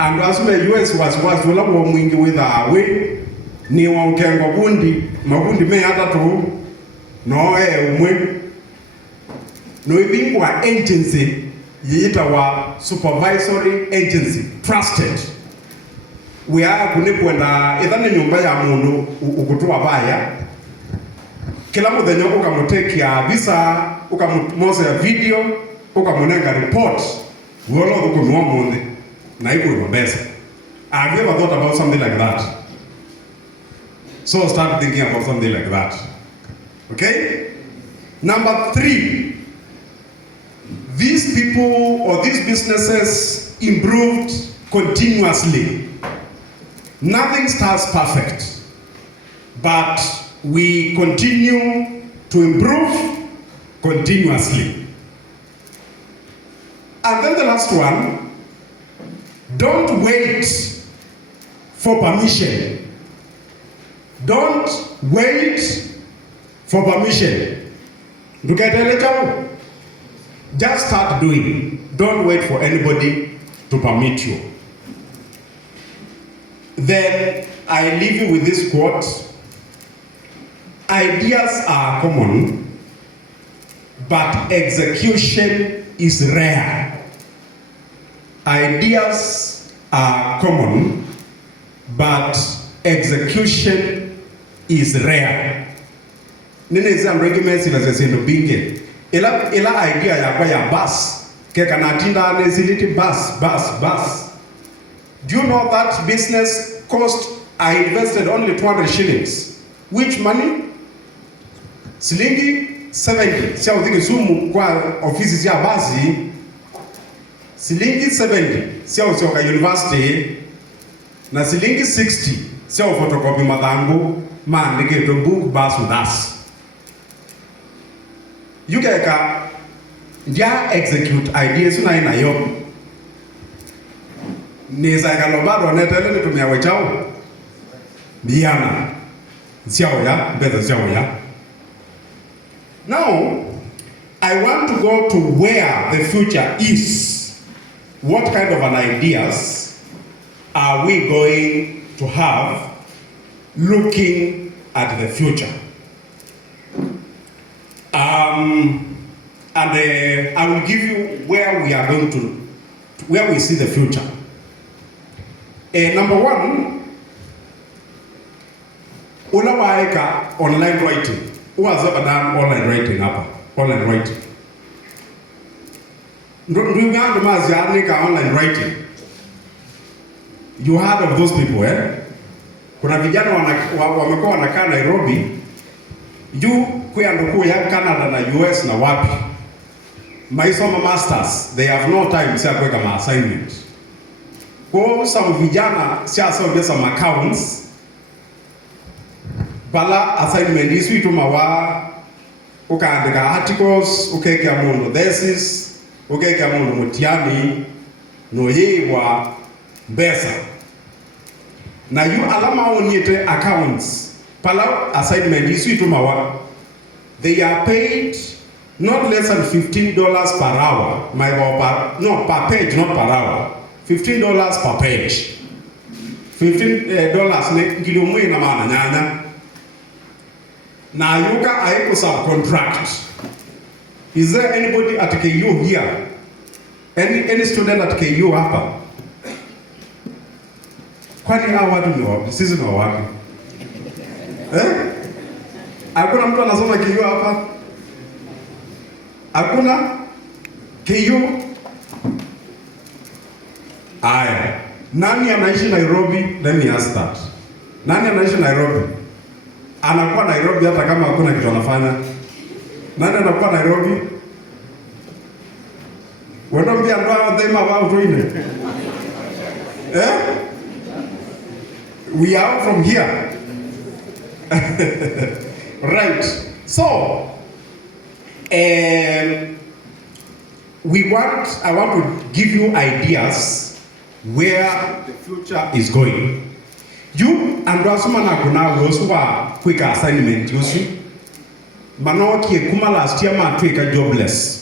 and asume US was wala wa mwingi witha we ni wa ukengo mabundi me hata tu no umwe no ibingwa agency yita wa supervisory agency trusted we are kunikwenda ithane nyumba ya mundu ukutua baya kila muthenya ukamutekia visa ukamutmoza video ukamunenga report wolo ukunwa munde na iko mbesa. Have you ever thought about something like that? So start thinking about something like that. Okay? Number 3, these people or these businesses improved continuously. Nothing starts perfect, but we continue to improve continuously. And then the last one, don't wait for permission. Don't wait for permission. Just start doing. Don't wait for anybody to permit you. Then I leave you with this quote. Ideas are common, but execution is rare. Ideas are common, but execution is rare. Nene zan regiment sila zesindo binge. Ila idea ya kwa ya bus. Keka natinda neziliti bus. Do you know that business cost? I invested only 200 shillings. Which money? Silingi 70. Sia uthiki sumu kwa ofisi ya basi. Silingi 70. Sia usioka university. Na silingi 60. Sia photocopy madhangu. Man, nige to book bus with us. You keka ndia execute ideas una ina yo. Neza galobado netele nitumia wechao. Biana. Xiao ya, better xiao ya. Now, I want to go to where the future is. What kind of an ideas are we going to have looking at the future? I will give you where we are going to, where we see the future. Number 1, unawaeka online writing. Who has ever done online writing hapa? Online writing. Ndugu mazi andika online writing. You heard of those people, eh? Kuna vijana wamekuwa wanakaa Nairobi, juu kuyanduku ya Canada na US na wapi. Maisoma masters, they have no time siya kuweka ma assignment. Kwa some vijana siya solve some accounts. Bala assignment isu itumawa ukaandika articles, ukeke amundu thesis, ukeke amundu mutiani, noyewa mbesa. Na yu alama onyete accounts, pala assignment isu itumawa, they are paid not less than $15 per hour. Per page, not per hour. $15 per page. $15 ne ngilumwe na maana nyanya. Na yuka aiko subcontract. Is there anybody at KU here? Any student at KU hapa? Kwani hao watu ni wapi? Sisi ni wapi? Hakuna mtu anasoma KU hapa? Hakuna? KU? Aya. Nani anaishi Nairobi? Let me ask that. Nani anaishi Nairobi? Anakuwa Nairobi hata kama hakuna kitu anafanya. Nani anakuwa Nairobi? Wendo mbia ndoa dhema wao tuine. We are from here. Right. So, I want to give you ideas where the future is going. You and Rasuma Nakuna was quick assignment, you see. Manoki Kuma last year, man, take a jobless.